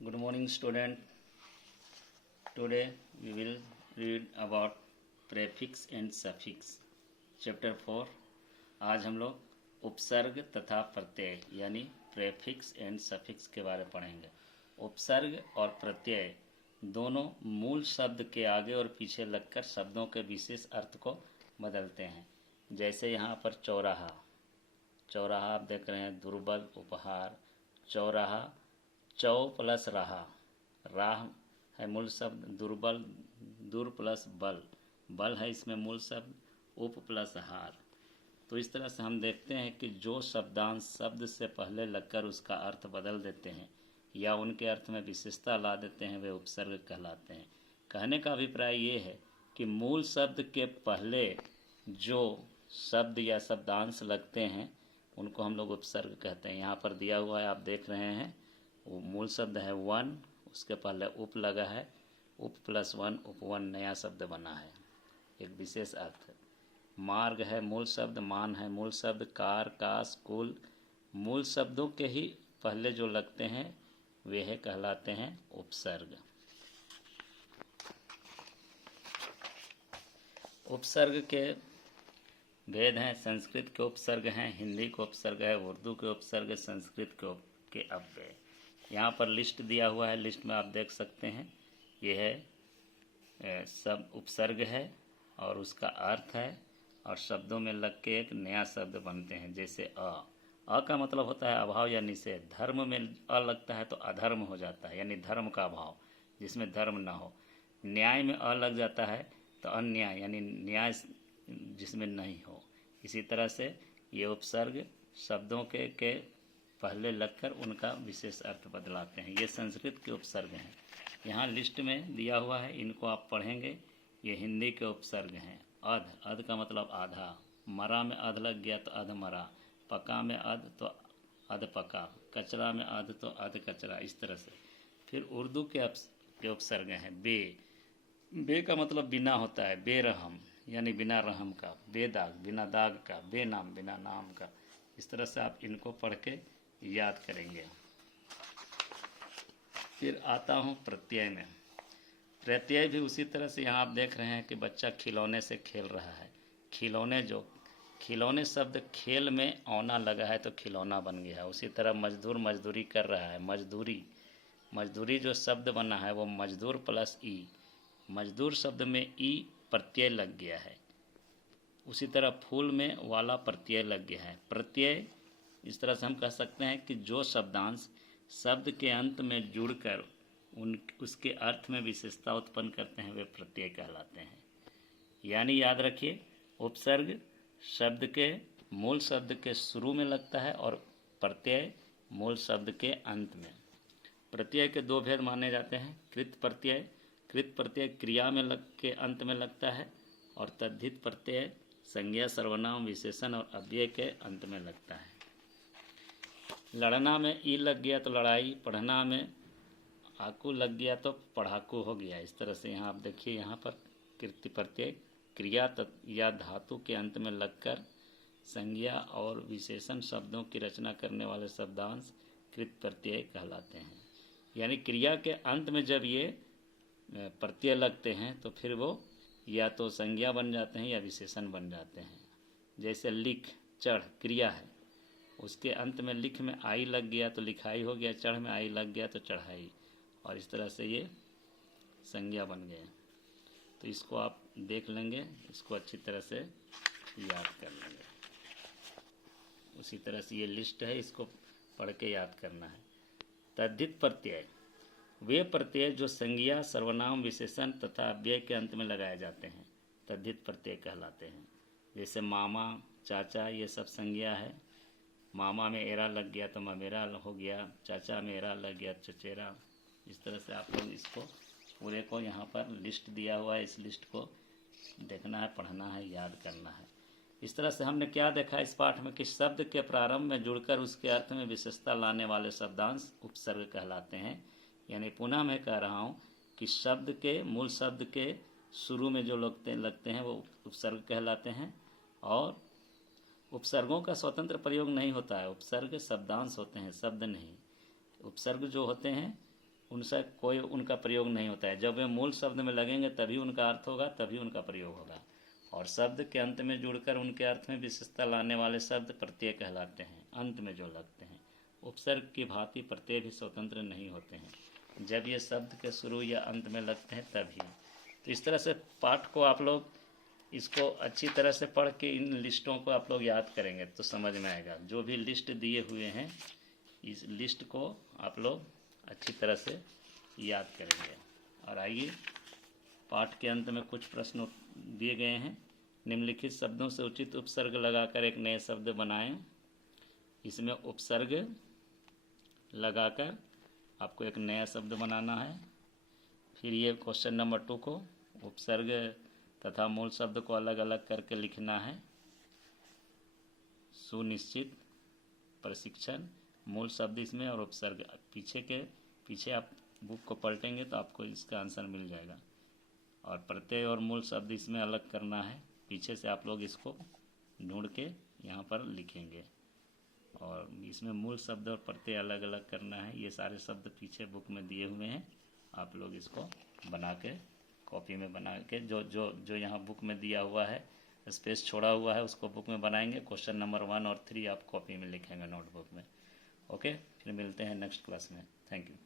Good morning, student. Today we will read about prefix and suffix. Chapter 4. आज हम लोग उपसर्ग तथा प्रत्यय यानी प्रेफिक्स एंड सफिक्स के बारे में पढ़ेंगे। उपसर्ग और प्रत्यय दोनों मूल शब्द के आगे और पीछे लगकर शब्दों के विशेष अर्थ को बदलते हैं। जैसे यहाँ पर चौराहा, चौराहा आप देख रहे हैं, दुर्बल, उपहार, चौराहा, चौ प्लस रहा, राह है मूल शब्द, दुर्बल, दुर प्लस बल, बल है इसमें मूल शब्द, उप प्लस हार। तो इस तरह से हम देखते हैं कि जो शब्दांश शब्द से पहले लगकर उसका अर्थ बदल देते हैं या उनके अर्थ में विशेषता ला देते हैं, वे उपसर्ग कहलाते हैं। कहने का अभिप्राय ये है कि मूल शब्द के पहले जो शब्द या शब्दांश लगते हैं उनको हम लोग उपसर्ग कहते हैं। यहाँ पर दिया हुआ है, आप देख रहे हैं, वो मूल शब्द है वन, उसके पहले उप लगा है, उप प्लस वन, उपवन नया शब्द बना है, एक विशेष अर्थ। मार्ग है मूल शब्द, मान है मूल शब्द, कार, काश, कुल मूल शब्दों के ही पहले जो लगते हैं वे है कहलाते हैं उपसर्ग। उपसर्ग के भेद हैं, संस्कृत के उपसर्ग हैं, हिंदी के उपसर्ग है, उर्दू के उपसर्ग, संस्कृत के अव्यय। यहाँ पर लिस्ट दिया हुआ है, लिस्ट में आप देख सकते हैं, ये है सब उपसर्ग है और उसका अर्थ है और शब्दों में लग के एक नया शब्द बनते हैं। जैसे अ का मतलब होता है अभाव या निषेध। धर्म में अ लगता है तो अधर्म हो जाता है, यानी धर्म का अभाव, जिसमें धर्म ना हो। न्याय में अ लग जाता है तो अन्याय, यानी न्याय जिसमें नहीं हो। इसी तरह से ये उपसर्ग शब्दों के पहले लगकर उनका विशेष अर्थ बदलाते हैं। ये संस्कृत के उपसर्ग हैं, यहाँ लिस्ट में दिया हुआ है, इनको आप पढ़ेंगे। ये हिंदी के उपसर्ग हैं। अध, अध का मतलब आधा, मरा में अध लग गया तो अध मरा, पका में अध तो अध पका, कचरा में अध तो अध कचरा, इस तरह से। फिर उर्दू के उपसर्ग हैं। बे, बे का मतलब बिना होता है, बेरहम यानी बिना रहम का, बेदाग बिना दाग का, बेनाम बिना नाम का। इस तरह से आप इनको पढ़ के याद करेंगे। फिर आता हूँ प्रत्यय में। प्रत्यय भी उसी तरह से, यहाँ आप देख रहे हैं कि बच्चा खिलौने से खेल रहा है। खिलौने शब्द खेल में औना लगा है तो खिलौना बन गया है। उसी तरह मजदूर मजदूरी कर रहा है, मजदूरी जो शब्द बना है वो मजदूर प्लस ई, मजदूर शब्द में ई प्रत्यय लग गया है। उसी तरह फूल में वाला प्रत्यय लग गया है। प्रत्यय इस तरह से हम कह सकते हैं कि जो शब्दांश शब्द के अंत में जुड़कर उसके अर्थ में विशेषता उत्पन्न करते हैं वे प्रत्यय कहलाते हैं। यानी याद रखिए, उपसर्ग शब्द के मूल शब्द के शुरू में लगता है और प्रत्यय मूल शब्द के अंत में। प्रत्यय के दो भेद माने जाते हैं। कृत प्रत्यय क्रिया में के अंत में लगता है और तद्धित प्रत्यय संज्ञा, सर्वनाम, विशेषण और अव्यय के अंत में लगता है। लड़ना में ई लग गया तो लड़ाई, पढ़ना में आकू लग गया तो पढ़ाकू हो गया। इस तरह से यहाँ आप देखिए, यहाँ पर कृति प्रत्यय क्रिया या धातु के अंत में लगकर संज्ञा और विशेषण शब्दों की रचना करने वाले शब्दांश कृत प्रत्यय कहलाते हैं। यानी क्रिया के अंत में जब ये प्रत्यय लगते हैं तो फिर वो या तो संज्ञा बन जाते हैं या विशेषण बन जाते हैं। जैसे लिख, चढ़ क्रिया है, उसके अंत में लिख में आई लग गया तो लिखाई हो गया, चढ़ में आई लग गया तो चढ़ाई, और इस तरह से ये संज्ञा बन गए। तो इसको आप देख लेंगे, इसको अच्छी तरह से याद कर लेंगे। उसी तरह से ये लिस्ट है, इसको पढ़ के याद करना है। तद्धित प्रत्यय वे प्रत्यय जो संज्ञा, सर्वनाम, विशेषण तथा अव्यय के अंत में लगाए जाते हैं तद्धित प्रत्यय कहलाते हैं। जैसे मामा, चाचा, ये सब संज्ञा है। मामा में एरा लग गया तो ममेरा हो गया, चाचा में एरा लग गया चचेरा। इस तरह से आप लोग इसको पूरे को, यहाँ पर लिस्ट दिया हुआ है, इस लिस्ट को देखना है, पढ़ना है, याद करना है। इस तरह से हमने क्या देखा इस पाठ में कि शब्द के प्रारंभ में जुड़कर उसके अर्थ में विशेषता लाने वाले शब्दांश उपसर्ग कहलाते हैं। यानी पुनः मैं कह रहा हूँ कि शब्द के मूल शब्द के शुरू में जो लगते हैं वो उपसर्ग कहलाते हैं। और उपसर्गों का स्वतंत्र प्रयोग नहीं होता है, उपसर्ग शब्दांश होते हैं, शब्द नहीं। उपसर्ग जो होते हैं उनसे कोई उनका प्रयोग नहीं होता है। जब वे मूल शब्द में लगेंगे तभी उनका अर्थ होगा, तभी उनका प्रयोग होगा। और शब्द के अंत में जुड़कर उनके अर्थ में विशेषता लाने वाले शब्द प्रत्यय कहलाते हैं, अंत में जो लगते हैं। उपसर्ग की भांति प्रत्यय भी स्वतंत्र नहीं होते हैं, जब ये शब्द के शुरू या अंत में लगते हैं तभी। तो इस तरह से पाठ को आप लोग इसको अच्छी तरह से पढ़ के इन लिस्टों को आप लोग याद करेंगे तो समझ में आएगा। जो भी लिस्ट दिए हुए हैं इस लिस्ट को आप लोग अच्छी तरह से याद करेंगे। और आइए पाठ के अंत में कुछ प्रश्न दिए गए हैं। निम्नलिखित शब्दों से उचित उपसर्ग लगाकर एक नए शब्द बनाएं। इसमें उपसर्ग लगाकर आपको एक नया शब्द बनाना है। फिर ये क्वेश्चन नंबर 2 को उपसर्ग तथा मूल शब्द को अलग अलग करके लिखना है। सुनिश्चित प्रशिक्षण, मूल शब्द इसमें और उपसर्ग पीछे आप बुक को पलटेंगे तो आपको इसका आंसर मिल जाएगा। और प्रत्यय और मूल शब्द इसमें अलग करना है, पीछे से आप लोग इसको ढूंढ के यहाँ पर लिखेंगे। और इसमें मूल शब्द और प्रत्यय अलग अलग करना है। ये सारे शब्द पीछे बुक में दिए हुए हैं, आप लोग इसको बना के कॉपी में बना के जो यहाँ बुक में दिया हुआ है, स्पेस छोड़ा हुआ है, उसको बुक में बनाएंगे। क्वेश्चन नंबर 1 और 3 आप कॉपी में लिखेंगे नोटबुक में। ओके, फिर मिलते हैं नेक्स्ट क्लास में। Thank you.